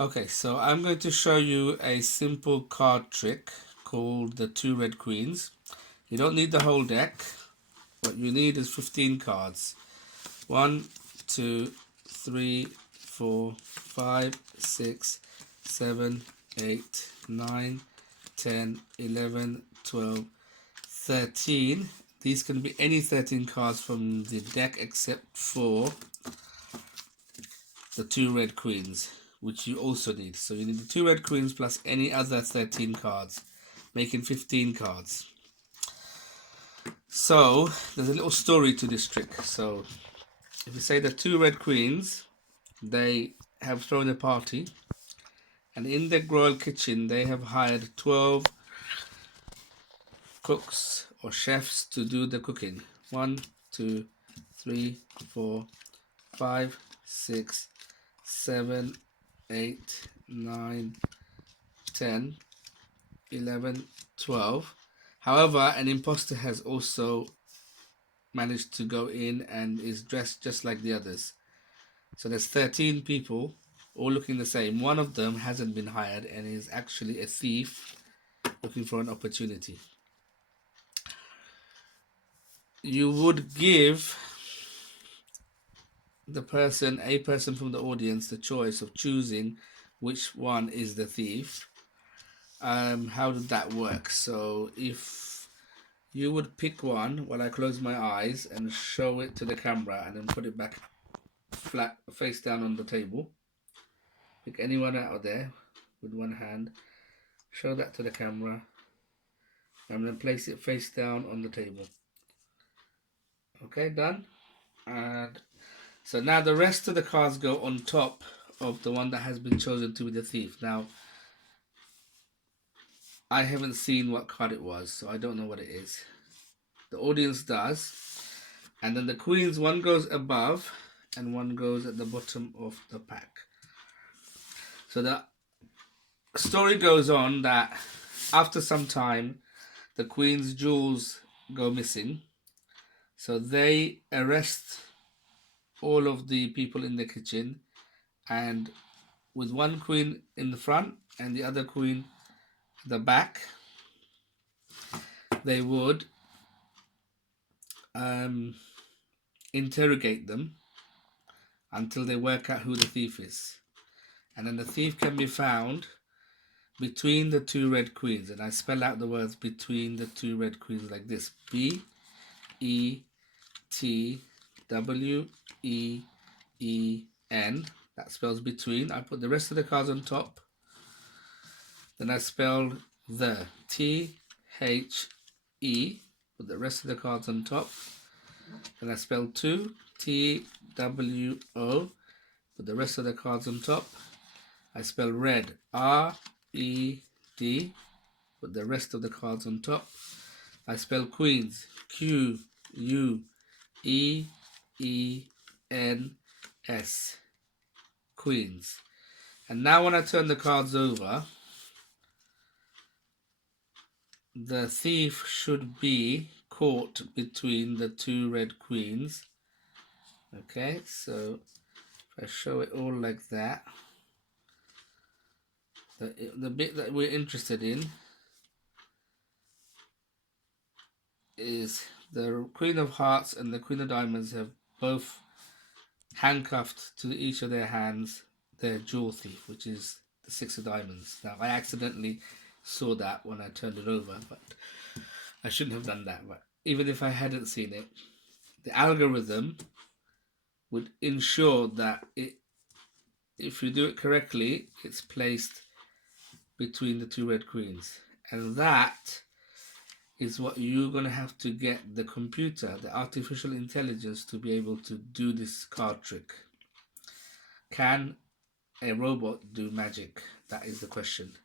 Okay, so I'm going to show you a simple card trick called the two red queens. You don't need the whole deck. What you need is 15 cards. 1, 2, 3, 4, 5, 6, 7, 8, 9, 10, 11, 12, 13. These can be any 13 cards from the deck except for the two red queens, which you also need. So you need the two red queens plus any other 13 cards, making 15 cards. So there's a little story to this trick. So if you say the two red queens, they have thrown a party, and in the royal kitchen they have hired 12 cooks or chefs to do the cooking. 1, 2, 3, 4, 5, 6, 7, 8, 9, 10, 11, 12. However, an imposter has also managed to go in and is dressed just like the others. So there's 13 people all looking the same. One of them hasn't been hired and is actually a thief looking for an opportunity. You would give a person from the audience, the choice of choosing which one is the thief. How did that work? So if you would pick one while I close my eyes and show it to the camera and then put it back flat face down on the table. Pick anyone out of there with one hand, show that to the camera, and then place it face down on the table. Okay, done. And so now the rest of the cards go on top of the one that has been chosen to be the thief. Now, I haven't seen what card it was, so I don't know what it is. The audience does. And then the queens, one goes above and one goes at the bottom of the pack. So the story goes on that after some time, the queen's jewels go missing. So they arrest all of the people in the kitchen, and with one queen in the front and the other queen at the back, they would interrogate them until they work out who the thief is. And then the thief can be found between the two red queens. And I spell out the words between the two red queens like this: BETWEEN. That spells between. I put the rest of the cards on top. Then I spelled the THE. Put the rest of the cards on top. Then I spelled two, TWO. Put the rest of the cards on top. I spell red, RED. Put the rest of the cards on top. I spell queens, QUEENS. Queens. And now when I turn the cards over, the thief should be caught between the two red queens. Okay, so if I show it all like that, the bit that we're interested in is the Queen of Hearts and the Queen of Diamonds have both handcuffed to each of their hands their jewel thief, which is the Six of Diamonds. Now, I accidentally saw that when I turned it over, but I shouldn't have done that. But even if I hadn't seen it, the algorithm would ensure that if you do it correctly, it's placed between the two red queens. And that is what you're going to have to get the computer, the artificial intelligence, to be able to do this card trick. Can a robot do magic? That is the question.